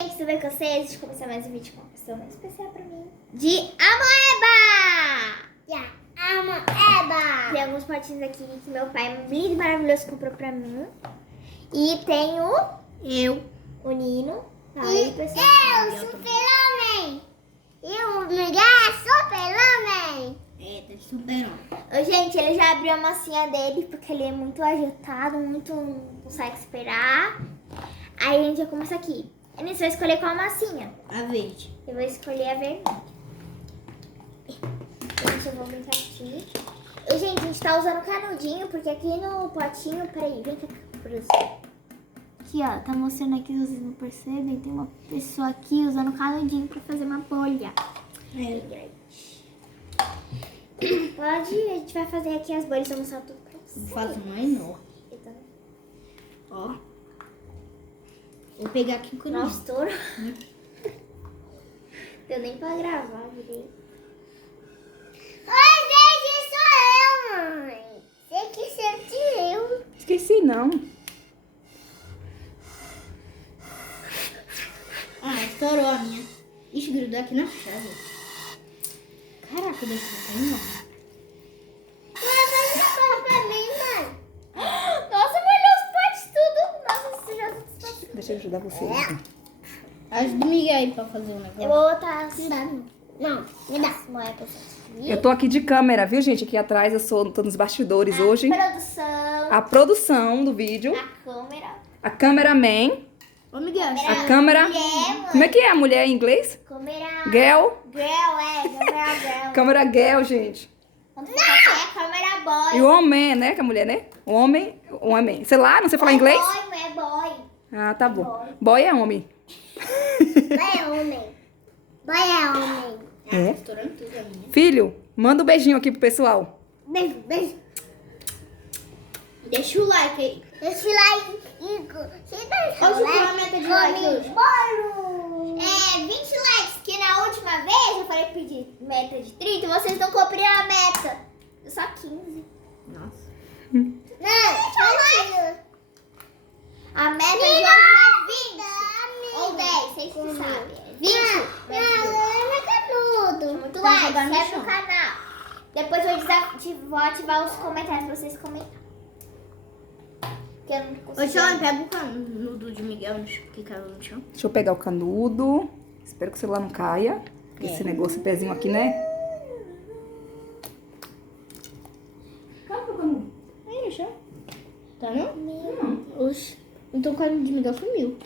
Tudo bem com vocês? Deixa eu começar mais um vídeo com uma pessoa muito especial pra mim. De Amoeba! Amoeba! Tem alguns potinhos aqui que meu pai, lindo e maravilhoso, comprou pra mim. E tem o Nino. Aí, pessoal, eu, Super-Homem! E o Miguel é Super-Homem! Eita, Super-Homem. Gente, ele já abriu a massinha dele porque ele é muito agitado, muito não consegue esperar. Aí a gente vai começar aqui. A gente vai escolher qual massinha. A verde. Eu vou escolher a verde. Gente, eu vou brincar aqui. E, gente, a gente tá usando canudinho, porque aqui no potinho... Peraí, vem cá, produção. Aqui, ó, tá mostrando aqui, vocês não percebem, tem uma pessoa aqui usando canudinho pra fazer uma bolha. Pode ir, a gente vai fazer aqui as bolhas, eu vou mostrar tudo pra vocês. Vou fazer uma enorme. Então, Ó. Vou pegar aqui com o nossa, estouro. Deu nem pra gravar direito. Oi, gente, sou eu, mãe! Você que sempre eu. Esqueci, não. Ah, estourou a minha. Ixi, grudou aqui na chave. Caraca, desse aqui enorme. Mas não fala pra mim, mãe. Nossa, molhou os potes tudo. Nossa, você já tá... Deixa eu ajudar você. Ajuda o Miguel aí pra fazer o Eu negócio. vou botar assim. Não, me dá. Moeda pra você. Eu tô aqui de câmera, viu, gente? Aqui atrás tô nos bastidores hoje. Produção. A produção do vídeo. A câmera. A cameraman. Ô, Miguel, A câmera. Mulher, Como é que é a mulher em inglês? câmera. Girl. Câmera girl. Câmera girl, gente. Quando você tá aqui, é câmera boy. E o homem, né? Que é a mulher, né? O homem. Sei lá, não sei falar inglês? Boy, é boy. Ah, tá bom. Boy é homem. Vai, homem. Vai, homem. É. estourando tudo a minha. Filho, manda um beijinho aqui pro pessoal. Beijo, beijo. Deixa o like aí. Deixa o like, Igor. Você dá Hoje qual a meta de like hoje? bolo. 20 likes, que na última vez eu falei que pedi meta de 30, vocês não cumpriram a meta. Só 15. Nossa. Não, like. A meta de hoje é 20. Ou 10, vocês que sabem. É 20. Não é canudo. Muito Tá like, jogando no segue chão. no canal. Depois vou ativar os comentários pra vocês comentarem. Que eu não Ô, consigo. João, pega o canudo de Miguel que caiu no chão. Deixa eu pegar o canudo. Espero que o celular não caia. Esse negócio, esse pezinho aqui, né? Cadê o canudo? Aí no chão. Tá não? Oxe. Então o canudo de Miguel sumiu.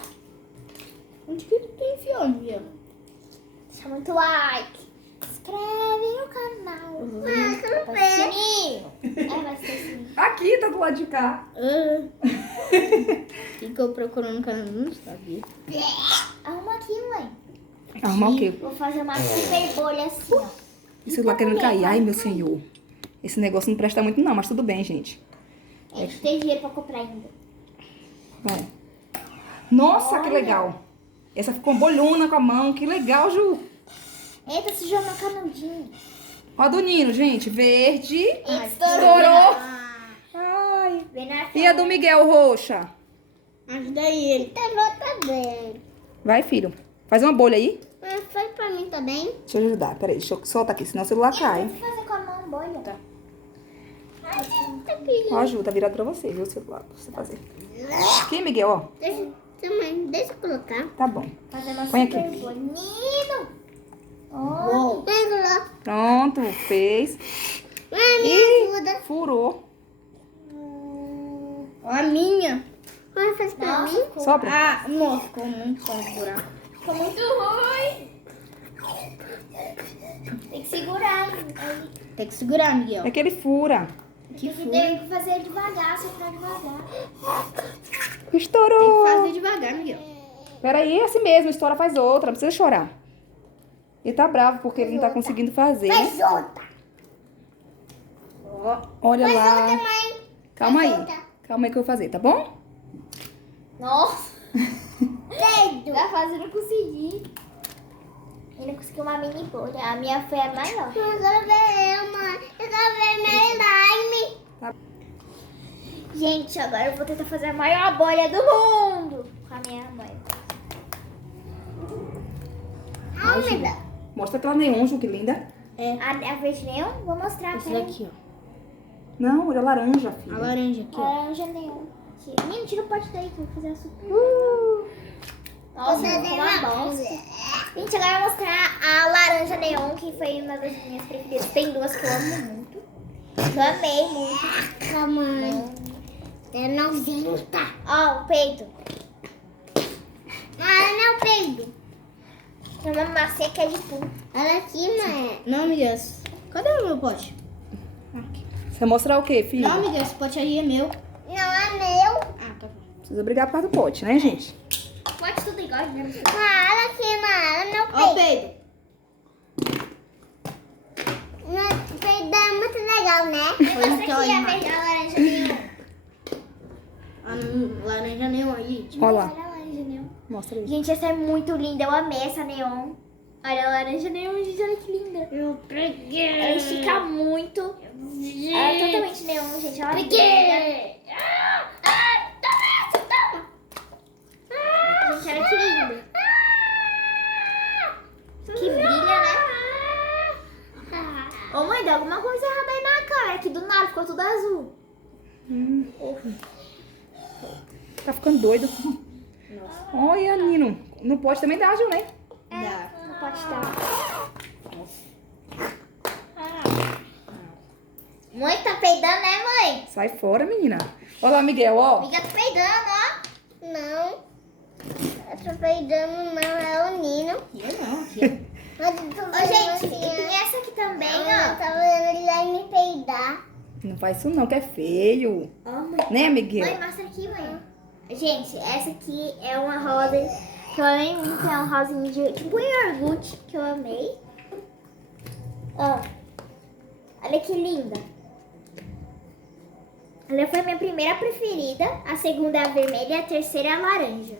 Onde que tu enfiou, Miguel? Deixa muito like. Inscreve no canal. Não Ativa o sininho. Vai ser sininho. Aqui, tá do lado de cá. Ficou procurando o canudo, não sabia. Arruma aqui, mãe. Arrumar o quê? Vou fazer uma super bolha assim, ó. O celular querendo cair. Ai, meu senhor. Esse negócio não presta muito não, mas tudo bem, gente. A gente tem dinheiro pra comprar ainda. Vai. Nossa, que legal. Essa ficou bolhona com a mão. Que legal, Ju. Eita, sujou meu canudinho. Ó do Nino, gente. Verde. Estourou. Ai. Vem na E a do Miguel, roxa? Ajuda aí ele. tá bem. Vai, filho. Faz uma bolha aí. Mas foi pra mim também. Deixa eu ajudar. Peraí, deixa eu soltar aqui, senão o celular cai. Tem que fazer com a mão bolha. Tá. Tá aqui. Ó, Ju, tá virado pra você, viu, o celular, pra você fazer. Aqui, Miguel, ó. Deixa eu colocar. Tá bom. Fazer uma Põe super aqui. bolha. Nino! Uou. Deixa eu colocar. Pronto, fez. Mãe, me Ih, ajuda. furou. Ó a minha. Mãe, faz pra Nossa, mim. ficou, Sopra. Ah, nossa, ficou muito só o buraco. ficou muito ruim. Tem que segurar. Aí. Tem que segurar, Miguel. É que ele fura. Que Tem fura. que fazer devagar, soprar devagar. Tem que Estourou. fazer devagar, Miguel. Peraí, é assim mesmo, estoura faz outra, não precisa chorar. Ele tá bravo porque ele não tá conseguindo fazer. Faz outra. Ó. Olha Faz lá. outra, mãe. Calma Faz aí. outra. Calma aí que eu vou fazer, tá bom? Nossa, Dedo. da fase eu não consegui. Ele conseguiu uma mini bolha. A minha foi a maior. Eu quero ver eu, mãe. Eu quero ver meu slime. Tá. Gente, agora eu vou tentar fazer a maior bolha do mundo com a minha mãe. Ju. Mostra aquela neon, Ju, que linda. A verde neon? Vou mostrar. Esse peraí. daqui, ó. Não, olha a laranja, A filha. laranja aqui, ó. Laranja neon. Aqui. Menino, tira o pote daí que eu vou fazer a super. Nossa, ficou uma bosta. Gente, agora eu vou mostrar a laranja neon, que foi uma das minhas preferidas. Tem duas que eu amo muito. Eu amei muito. Mãe. É nojenta. Ó, o peito. Ah, não, peido. Tem uma macia que é de pum. Olha aqui, mãe. Não, Miguel. Cadê o meu pote? Aqui. Você vai mostrar o quê, filha? Não, Miguel, esse pote aí é meu. Não é meu. Ah, tá bom. Precisa brigar por causa do pote, né, gente? Pode tudo igual, né? Olha aqui, mãe. Olha meu Ó o peito. peido. Meu peito é muito legal, né? Foi Mostra aquela aqui a imagem. verde, a laranja neon. A laranja neon aí. Tipo. Olha lá. Olha a laranja neon. Mostra aí. Gente, essa é muito linda. Eu amei essa neon. Olha a laranja neon, gente. Olha que linda. Eu peguei. Ela estica muito. Ela é totalmente neon, gente. Ela é linda. Gente, olha que linda. Que brilha, né? Ô, mãe, dá alguma coisa errada aí na câmera. Aqui do nada ficou tudo azul. Tá ficando doido. Olha, Nino. No pote também dá, Ju, né? Dá. Não pode estar. Mãe, tá peidando, né, mãe? Sai fora, menina. Olha lá, Miguel, ó. Amiga, tá peidando, ó. Não. Eu tô peidando, não. É o Nino. Aqui não, aqui. Ô, Ô, gente, e tem essa aqui também, Eu ó. tava vendo ele lá me peidar. Não faz isso não, que é feio. Ó, mãe. Né, Miguel? Mãe, mostra aqui, mãe. Gente, essa aqui é uma rosa que eu amei muito. É um rosinho de tipo um iogurte que eu amei. Ó. Olha que linda. Ela foi a minha primeira preferida. A segunda é a vermelha e a terceira é a laranja.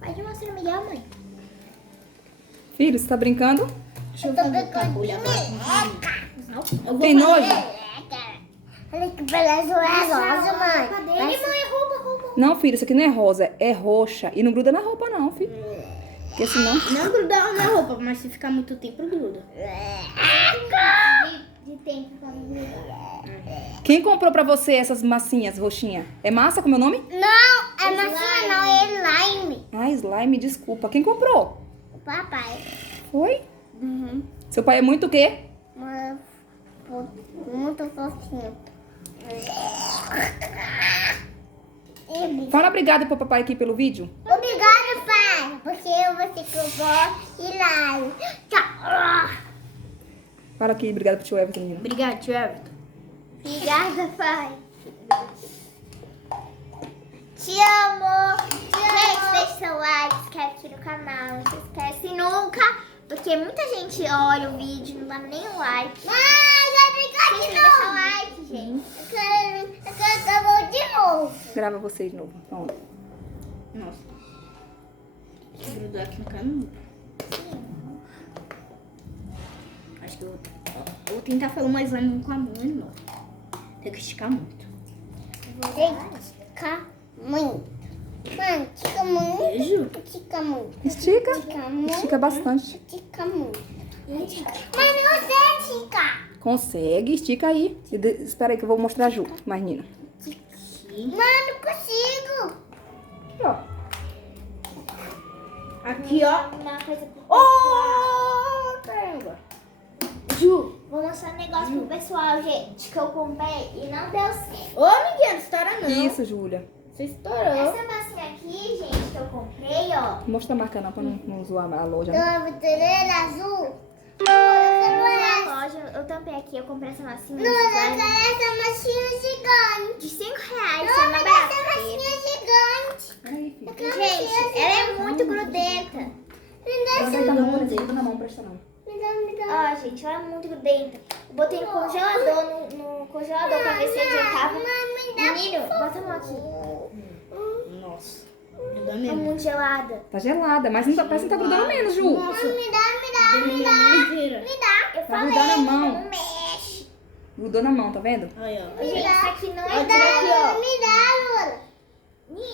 Pode mostrar o Miguel, mãe. Filho, você tá brincando? Deixa eu fazer o bagulho agora. Eu vou Tem fazer. nojo? Olha que beleza, é rosa, mãe. Cadê ele, mãe? Rouba. Não, filho, isso aqui não é rosa, é roxa. E não gruda na roupa, não, filho. Porque senão... Não grudar na roupa, mas se ficar muito tempo, gruda. De tempo pra mim. Quem comprou pra você essas massinhas roxinhas? É massa com meu nome? Não, é maçã, não, é slime. Ah, slime, desculpa. Quem comprou? O papai. Foi? Seu pai é muito o quê? Muito fofinho. Fala obrigado pro papai aqui pelo vídeo. Obrigada, pai, porque você comprou slime. Tchau. Fala aqui, obrigado pro tio Everton, menina. Obrigado, tio Everton. Obrigada, pai. Te amo. Gente, deixa seu like, se inscreve aqui no canal. Não se esquece nunca, porque muita gente olha o vídeo e não dá nem um like. Vai brincar Vocês de têm que deixar o novo. like, gente. Eu quero acabar de novo. Grava você de novo. Pronto. Nossa. Deixa eu grudar aqui no caminho. Acho que eu vou tentar fazer uma slime com a mão enorme. Tem que esticar muito. Tem que esticar muito. Mano, estica muito. Beijo. Estica muito. Estica. Estica muito. Estica bastante. Estica muito. Mas você estica. Consegue, estica aí. Espera aí que eu vou mostrar a Ju, mais Nina. Aqui. Mano, não consigo. Aqui, ó. Aqui, ó. Uma coisa pro Oh, caramba. Ju. Vou mostrar um negócio pro pessoal, gente, que eu comprei e não deu certo. Ô, Miguel, não estoura não. Isso, Júlia. Você estourou. Essa massinha aqui, gente, que eu comprei, ó. Não mostra a marca não, pra não zoar a loja. Né? Toma, vitorina azul. Na loja, eu tampei aqui, eu comprei essa massinha. Essa massinha gigante. De R$5, isso é Não, uma me dá essa barata. massinha gigante. Peraí, filho. Gente, ela é muito grudenta. Me dá Ela essa. vai dar mão, na mão, presta não. Me dá. Ó, gente, ela é muito grudenta. Eu botei no congelador, no congelador pra ver se adiantava. Menino, bota a mão aqui. Nossa. Grudou Tá mesmo. muito gelada. Tá gelada, mas não tá, parece que tá grudando menos, Ju. Nossa. Me dá. Vermelha inteira. Eu Vai falei, grudar na mão. não mexe. Grudou na mão, tá vendo? Aí, ó. Gente, isso aqui não Ó, é tira aqui, ó. Me dá, Lula.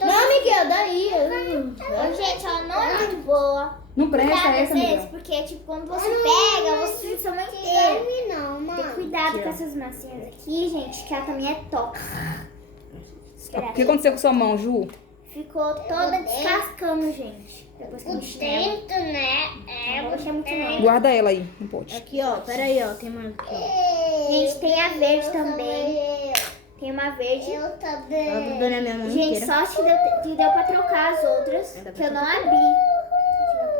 Não, Miguel, daí. Ô, gente, ela não é muito boa. boa. Não presta Cuidado, essa, às vezes, amiga. porque, tipo, quando você pega, você suja sua mão inteira. Não, Tem mãe. cuidado com essas massinhas aqui, gente, que ela também é tóxica. O que aconteceu com sua mão, Ju? Ficou toda descascando, gente. Depois que a gente tem. Dentro, né? Não vou deixar muito não. Guarda ela aí, no pote. Aqui, ó. Pera aí, ó. Tem mais aqui, ó. Gente, tem a verde também. Tem uma verde. Eu Ela também. grudou na minha mão Gente, inteira. sorte que deu pra trocar as outras, que eu não abri.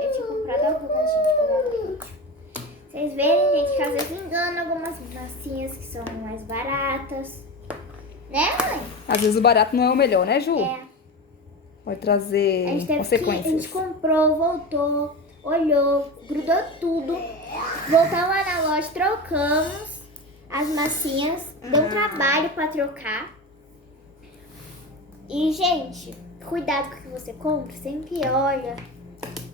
Eu tinha comprado algumas, gente, quando eu abri. Vocês verem, gente, que às vezes engana algumas massinhas que são mais baratas. Né, mãe? Às vezes o barato não é o melhor, né, Ju? É. Pode A trazer gente teve que, a consequências. gente comprou, voltou, olhou, grudou tudo. Voltamos lá na loja, trocamos as massinhas. Deu trabalho pra trocar. E, gente, cuidado com o que você compra. Sempre olha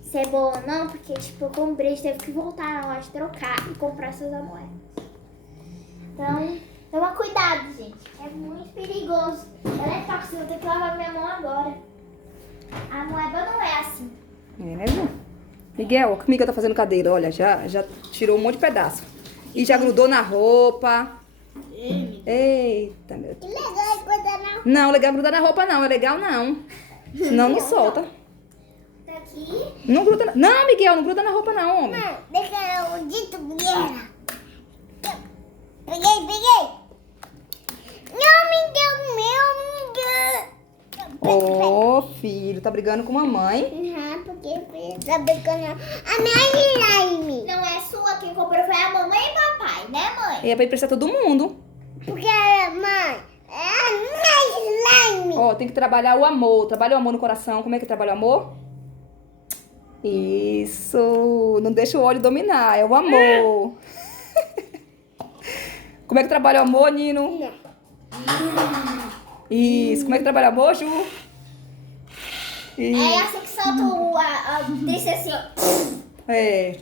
se é boa ou não. Porque, tipo, eu comprei, a gente teve que voltar na loja, trocar e comprar essas moedas. Então, toma cuidado, gente. É muito perigoso. Ela é tóxica, eu vou ter que lavar minha mão agora. A moeba não é assim. É, né, Ju? Miguel, o que a amiga tá fazendo cadeira? Olha, já tirou um monte de pedaço. E já grudou na roupa. Eita, meu Deus. Legal guardar na Não, legal grudar na roupa não, é legal não. Senão não solta. Tá aqui. Não gruda na... Não, Miguel, não gruda na roupa não, homem. Não, deixa eu dito guerra. Peguei. Não me deu meu, Ô, filho, tá brigando com a mamãe. porque tá brincando. A minha slime. Não é sua, quem comprou foi a mamãe e papai, né, mãe? É pra emprestar todo mundo. Porque, mãe, é a minha slime. Ó, tem que trabalhar o amor. Trabalha o amor no coração. Como é que trabalha o amor? Isso. Não deixa o olho dominar. É o amor. Como é que trabalha o amor, Nino? Isso. Como é que trabalha o amor, Ju? É Isso. essa que solta a triste assim, ó. É.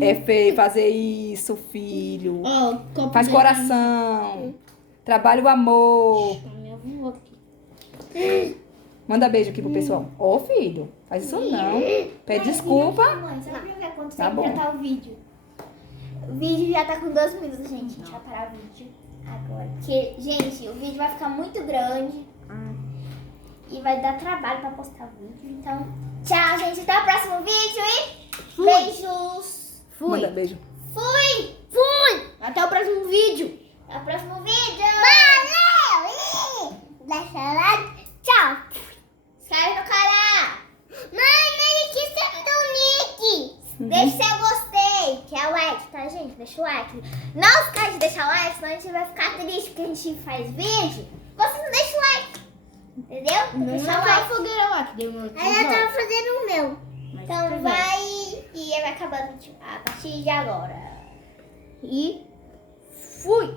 É feio fazer isso, filho. Ó, o copo Faz dele coração. Trabalha o amor. tá na minha avó aqui. Manda beijo aqui pro pessoal. Ô, filho, faz isso não. Pede desculpa. Mãe, sabe o que vai acontecer? Tá bom. Já tá o vídeo. O vídeo já tá com 2 minutos, gente. A gente vai parar o vídeo agora. Porque, gente, o vídeo vai ficar muito grande. E vai dar trabalho pra postar o vídeo. Então, tchau, gente. Até o próximo vídeo e beijos. Manda beijo. Fui! Até o próximo vídeo. Até o próximo vídeo. Valeu! Deixa lá. Tchau. Se inscreve no canal. Mãe, não esqueça do Nick. Deixa seu gostei, que é o like, tá, gente? Deixa o like. Não esquece de deixar o like, senão a gente vai ficar triste porque a gente faz vídeo. Você não deixa o like. Entendeu? Tem que Não deixar é o aquela like. fogueira lá que deu meu Ela tava fazendo o meu. Então vai e vai acabando a partir de agora. E fui.